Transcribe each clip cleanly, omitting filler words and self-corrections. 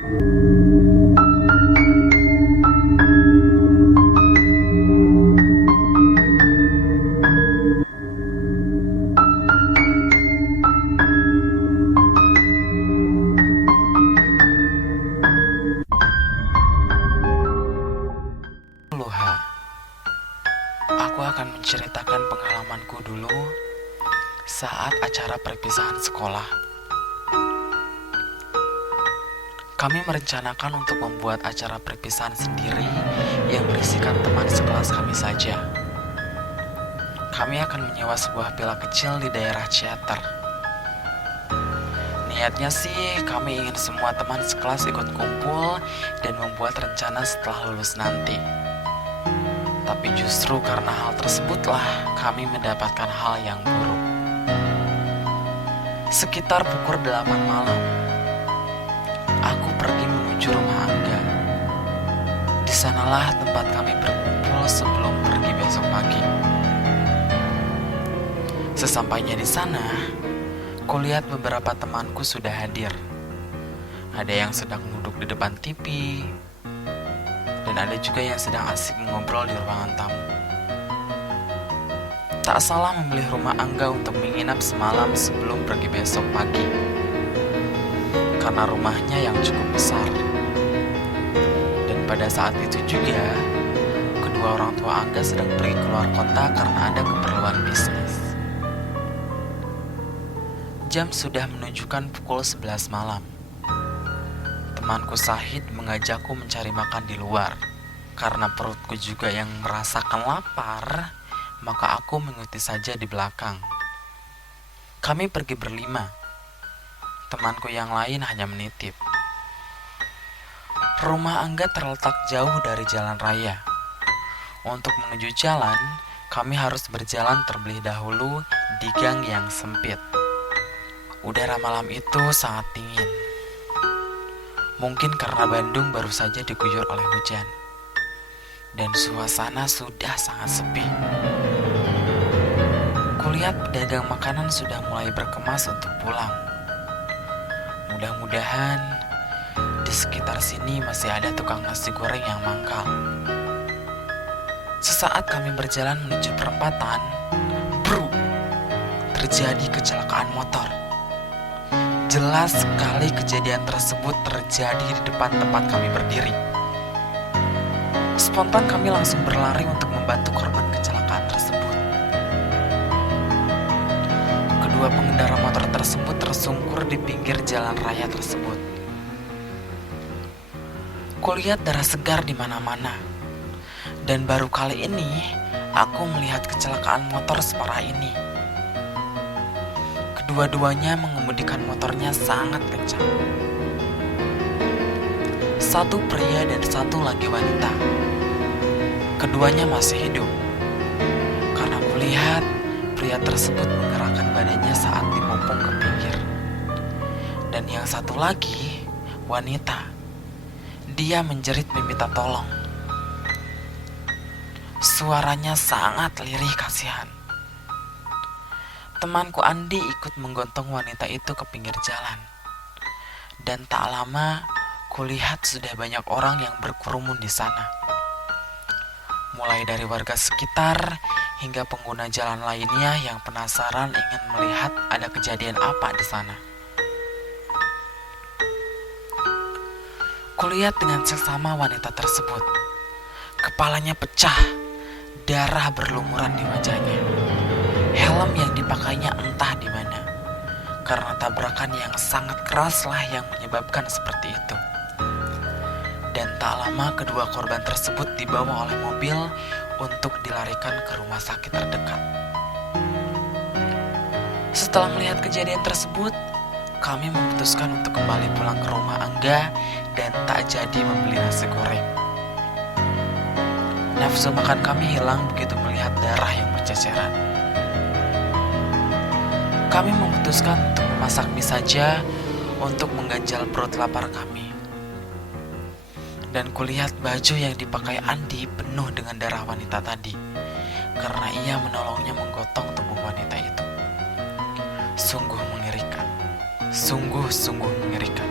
Luha, aku akan menceritakan pengalamanku dulu saat acara perpisahan sekolah. Kami merencanakan untuk membuat acara perpisahan sendiri yang berisikan teman sekelas kami saja. Kami akan menyewa sebuah villa kecil di daerah Ciater. Niatnya sih kami ingin semua teman sekelas ikut kumpul dan membuat rencana setelah lulus nanti. Tapi justru karena hal tersebutlah kami mendapatkan hal yang buruk. Sekitar pukul 8 malam, aku pergi menuju rumah Angga. Di sanalah tempat kami berkumpul sebelum pergi besok pagi. Sesampainya di sana, kulihat beberapa temanku sudah hadir. Ada yang sedang duduk di depan TV, dan ada juga yang sedang asik mengobrol di ruangan tamu. Tak salah memilih rumah Angga untuk menginap semalam sebelum pergi besok pagi, karena rumahnya yang cukup besar. Dan pada saat itu juga, kedua orang tua Angga sedang pergi keluar kota karena ada keperluan bisnis. Jam sudah menunjukkan pukul 11 malam. Temanku Sahid mengajakku mencari makan di luar. Karena perutku juga yang merasakan lapar, maka aku mengikuti saja di belakang. Kami pergi berlima. Temanku yang lain hanya menitip. Rumah Angga terletak jauh dari jalan raya. Untuk menuju jalan, kami harus berjalan terlebih dahulu di gang yang sempit. Udara malam itu sangat dingin. Mungkin karena Bandung baru saja diguyur oleh hujan. Dan suasana sudah sangat sepi. Kulihat pedagang makanan sudah mulai berkemas untuk pulang. Mudah-mudahan di sekitar sini masih ada tukang nasi goreng yang mangkal. Sesaat kami berjalan menuju perempatan, terjadi kecelakaan motor. Jelas sekali kejadian tersebut terjadi di depan tempat kami berdiri. Spontan kami langsung berlari untuk membantu korban kecelakaan tersebut. Kedua pengendara motor tersebut tersungkur di pinggir jalan raya tersebut. Kulihat darah segar di mana-mana. Dan baru kali ini aku melihat kecelakaan motor separah ini. Kedua-duanya mengemudikan motornya sangat kencang. Satu pria dan satu lagi wanita. Keduanya masih hidup. Karena kulihat pria tersebut menggerakkan badannya saat dimopong ke pinggir. Dan yang satu lagi, wanita. Dia menjerit meminta tolong. Suaranya sangat lirih kasihan. Temanku Andi ikut menggontong wanita itu ke pinggir jalan. Dan tak lama, kulihat sudah banyak orang yang berkerumun di sana. Mulai dari warga sekitar hingga pengguna jalan lainnya yang penasaran ingin melihat ada kejadian apa di sana. Kulihat dengan seksama wanita tersebut. Kepalanya pecah, darah berlumuran di wajahnya. Helm yang dipakainya entah di mana. Karena tabrakan yang sangat keraslah yang menyebabkan seperti itu. Dan tak lama kedua korban tersebut dibawa oleh mobil untuk dilarikan ke rumah sakit terdekat. Setelah melihat kejadian tersebut, kami memutuskan untuk kembali pulang ke rumah Angga dan tak jadi membeli nasi goreng. Nafsu makan kami hilang begitu melihat darah yang berceceran. Kami memutuskan untuk memasak mie saja untuk mengganjal perut lapar kami. Dan kulihat baju yang dipakai Andi penuh dengan darah wanita tadi, karena ia menolongnya menggotong tubuh wanita itu. Sungguh mengerikan. Sungguh-sungguh mengerikan.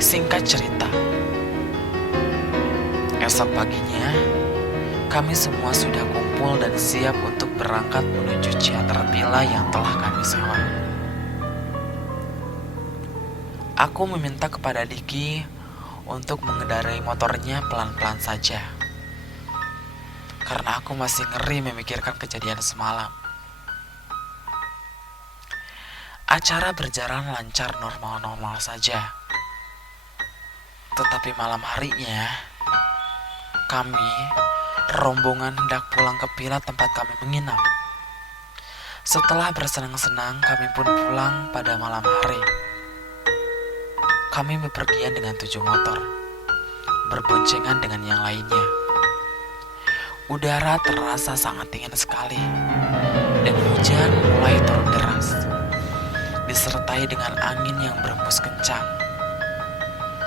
Singkat cerita, esok paginya kami semua sudah kumpul dan siap untuk berangkat menuju Ciater Villa yang telah kami sewa. Aku meminta kepada Diki untuk mengendarai motornya pelan-pelan saja, karena aku masih ngeri memikirkan kejadian semalam. Acara berjalan lancar normal-normal saja. Tetapi malam harinya, kami, rombongan hendak pulang ke villa tempat kami menginap. Setelah bersenang-senang, kami pun pulang pada malam hari. Kami bepergian dengan 7 motor, berboncengan dengan yang lainnya. Udara terasa sangat dingin sekali, dan hujan mulai turun deras, disertai dengan angin yang berembus kencang.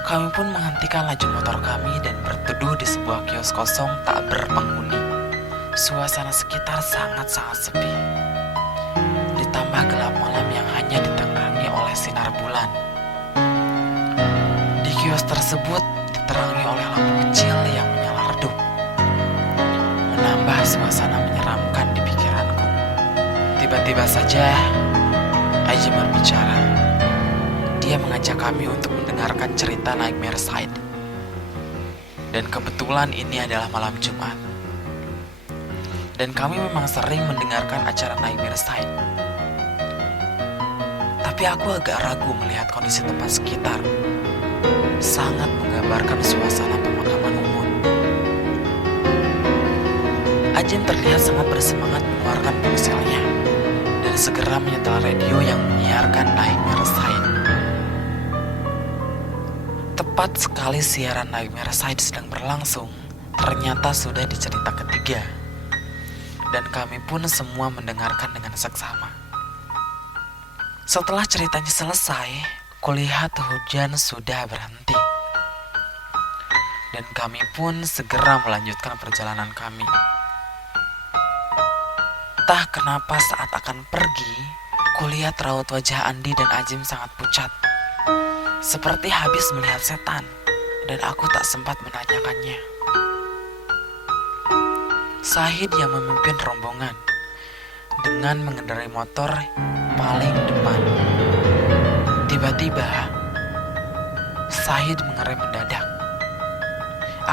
Kami pun menghentikan laju motor kami dan berteduh di sebuah kios kosong tak berpenghuni. Suasana sekitar sangat-sangat sepi, ditambah gelap malam yang hanya diterangi oleh sinar bulan. Di kios tersebut diterangi oleh lampu kecil yang menyala redup, menambah suasana menyeramkan di pikiranku. Tiba-tiba saja Ajim berbicara. Dia mengajak kami untuk mendengarkan cerita Nightmare Side. Dan kebetulan ini adalah malam Jumat. Dan kami memang sering mendengarkan acara Nightmare Side. Tapi aku agak ragu melihat kondisi tempat sekitar. Sangat menggambarkan suasana pemakaman umum. Ajin terlihat sangat bersemangat mengeluarkan ponselnya dan segera menyetel radio yang menyiarkan Nightmare Side. Tepat sekali siaran Nightmare Side sedang berlangsung, ternyata sudah di cerita ketiga. Dan kami pun semua mendengarkan dengan seksama. Setelah ceritanya selesai, kulihat hujan sudah berhenti. Dan kami pun segera melanjutkan perjalanan kami. Entah kenapa saat akan pergi, kulihat raut wajah Andi dan Ajim sangat pucat, seperti habis melihat setan, dan aku tak sempat menanyakannya. Sahid yang memimpin rombongan dengan mengendarai motor paling depan. Tiba-tiba, Sahid mengerem mendadak.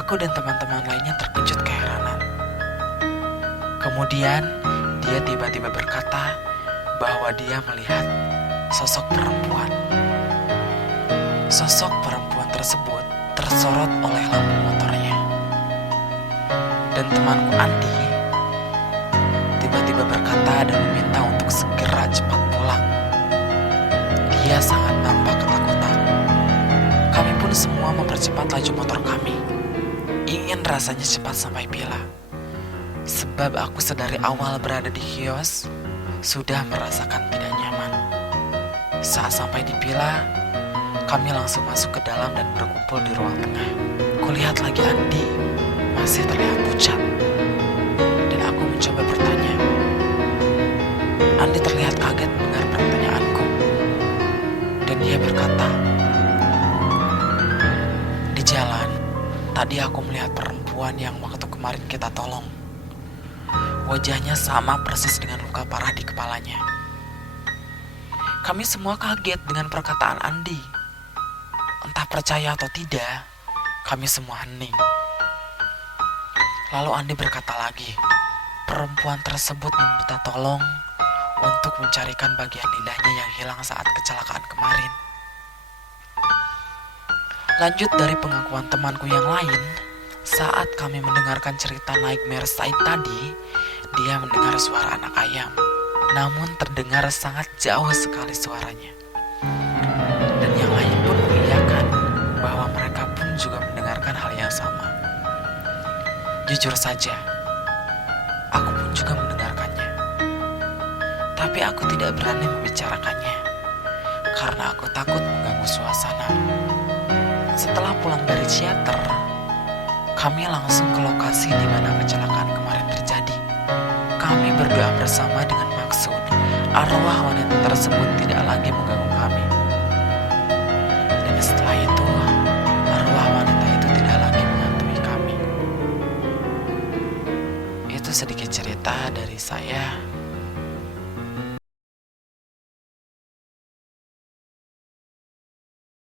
Aku dan teman-teman lainnya terkejut keheranan. Kemudian, dia tiba-tiba berkata bahwa dia melihat sosok perempuan. Sosok perempuan tersebut tersorot oleh lampu motornya. Dan temanku Andi tiba-tiba berkata dan meminta untuk segera cepat pulang. Dia sangat nampak ketakutan. Kami pun semua mempercepat laju motor kami. Ingin rasanya cepat sampai villa. Sebab aku sedari awal berada di kios sudah merasakan tidak nyaman. Saat sampai di villa, kami langsung masuk ke dalam dan berkumpul di ruang tengah. Kulihat lagi Andi masih terlihat pucat. Dan aku mencoba bertanya. Andi terlihat kaget mendengar pertanyaanku. Dan dia berkata, "Di jalan, tadi aku melihat perempuan yang waktu kemarin kita tolong. Wajahnya sama persis dengan luka parah di kepalanya." Kami semua kaget dengan perkataan Andi. Entah percaya atau tidak, kami semua hening. Lalu Andi berkata lagi, perempuan tersebut meminta tolong untuk mencarikan bagian lidahnya yang hilang saat kecelakaan kemarin. Lanjut dari pengakuan temanku yang lain, saat kami mendengarkan cerita Nightmare Side tadi, dia mendengar suara anak ayam. Namun terdengar sangat jauh sekali suaranya. Dan yang lain pun mengiyakan bahwa mereka pun juga mendengarkan hal yang sama. Jujur saja, aku pun juga mendengarkannya. Tapi aku tidak berani membicarakannya, karena aku takut mengganggu suasana. Setelah pulang dari Ciater, kami langsung ke lokasi di mana kecelakaan kemarin terjadi. Kami berdoa bersama dengan maksud arwah wanita tersebut tidak lagi mengganggu kami. Dan setelah itu, itu sedikit cerita dari saya.